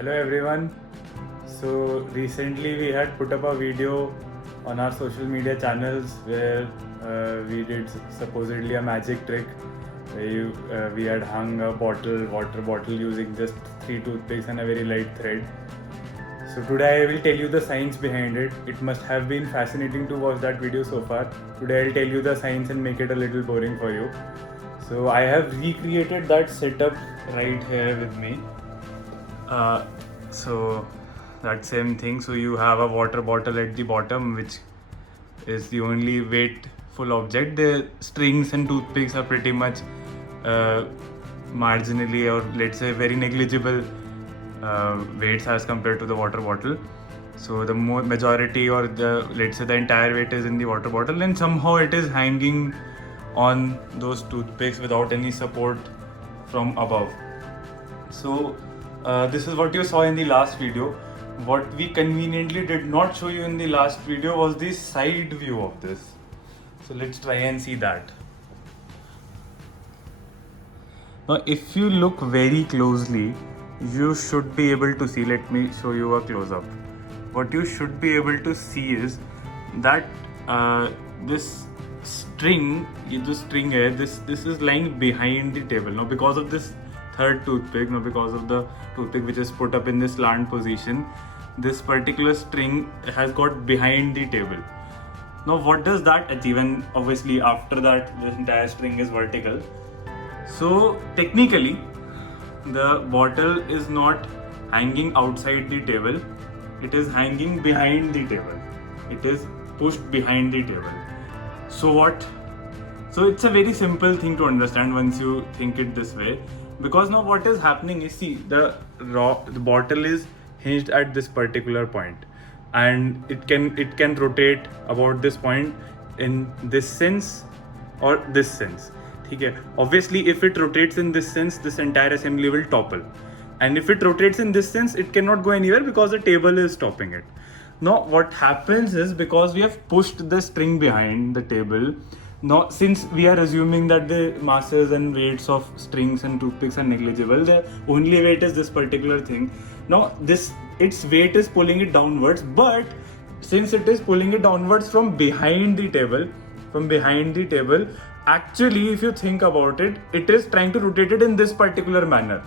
Hello everyone. So recently we had put up a video on our social media channels where we did supposedly a magic trick where we had hung a water bottle using just 3 toothpicks and a very light thread. So today I will tell you the science behind it. It must have been fascinating to watch that video so far. Today I'll tell you the science and make it a little boring for you. So I have recreated that setup right here with me. So that same thing. So you have a water bottle at the bottom, which is the only weightful object. The strings and toothpicks are pretty much marginally, or let's say very negligible weights as compared to the water bottle. So the majority, or the let's say the entire weight is in the water bottle, and somehow it is hanging on those toothpicks without any support from above. So this is what you saw in the last video. What we conveniently did not show you in the last video was the side view of this. So let's try and see that. Now if you look very closely, you should be able to see, let me show you a close-up. What you should be able to see is that this string here, this is lying behind the table. Now because of this third toothpick, because of the toothpick which is put up in this slant position, this particular string has got behind the table. Now what does that achieve? And obviously after that the entire string is vertical. So technically the bottle is not hanging outside the table, it is hanging behind the table. It is pushed behind the table. So what? So it's a very simple thing to understand once you think it this way. Because now what is happening is, see, the bottle is hinged at this particular point, and it can rotate about this point in this sense or this sense. Okay. Obviously if it rotates in this sense, this entire assembly will topple, and if it rotates in this sense, it cannot go anywhere because the table is stopping it. Now what happens is, because we have pushed the string behind the table, now since we are assuming that the masses and weights of strings and toothpicks are negligible, the only weight is this particular thing. Now its weight is pulling it downwards, but since it is pulling it downwards from behind the table, actually if you think about it, it is trying to rotate it in this particular manner.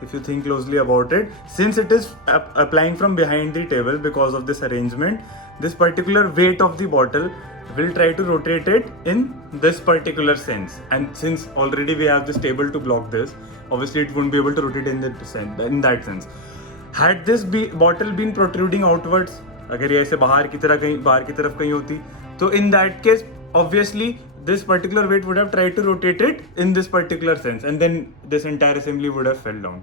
If you think closely about it, since it is applying from behind the table, because of this arrangement, this particular weight of the bottle will try to rotate it in this particular sense. And since already we have this table to block this, obviously it won't be able to rotate in that sense. Had this bottle been protruding outwards, अगर ये ऐसे बाहर की तरफ कहीं होती, तो in that case obviously this particular weight would have tried to rotate it in this particular sense, and then this entire assembly would have fell down.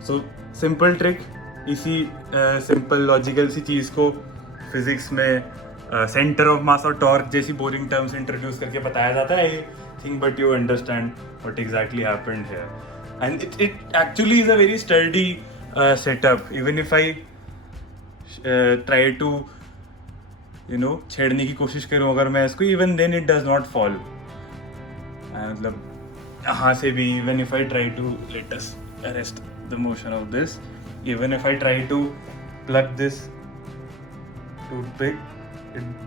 So simple trick, इसी simple logical सी चीज़ को physics में center of mass और torque जैसी boring terms introduce करके बताया जाता है, I think, but you understand what exactly happened here. And it actually is a very sturdy setup. Even if I try to छेड़ने की कोशिश करूँ अगर मैं इसको, even then it does not fall. मतलब यहाँ से भी, even if I try to, let us arrest the motion of this, even if I try to plug this toothpick,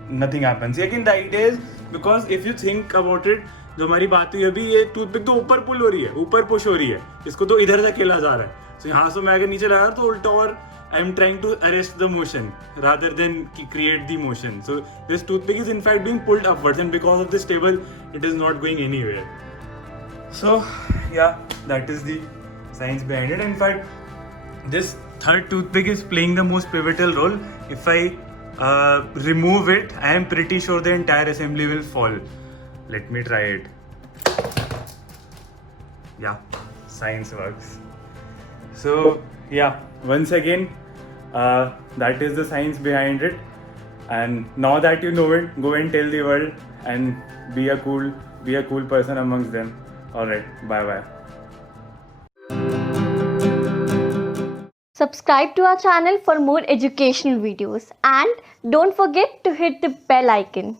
nothing happens. Again, the idea is, because if you think about it, जो हमारी बात हुई अभी, ये toothpick तो ऊपर पुल हो रही है, ऊपर पुश हो रही है, इसको तो इधर से अकेला जा रहा है. So यहाँ से मैं अगर नीचे लगा तो उल्टा, और I am trying to arrest the motion rather than create the motion. So this toothpick is in fact being pulled upwards, and because of this table, it is not going anywhere. So yeah, that is the science behind it. In fact, this third toothpick is playing the most pivotal role. If I remove it, I am pretty sure the entire assembly will fall. Let me try it. Yeah, science works. So yeah, once again, that is the science behind it, and now that you know it, go and tell the world and be a cool person amongst them. Alright, bye. Subscribe to our channel for more educational videos, and don't forget to hit the bell icon.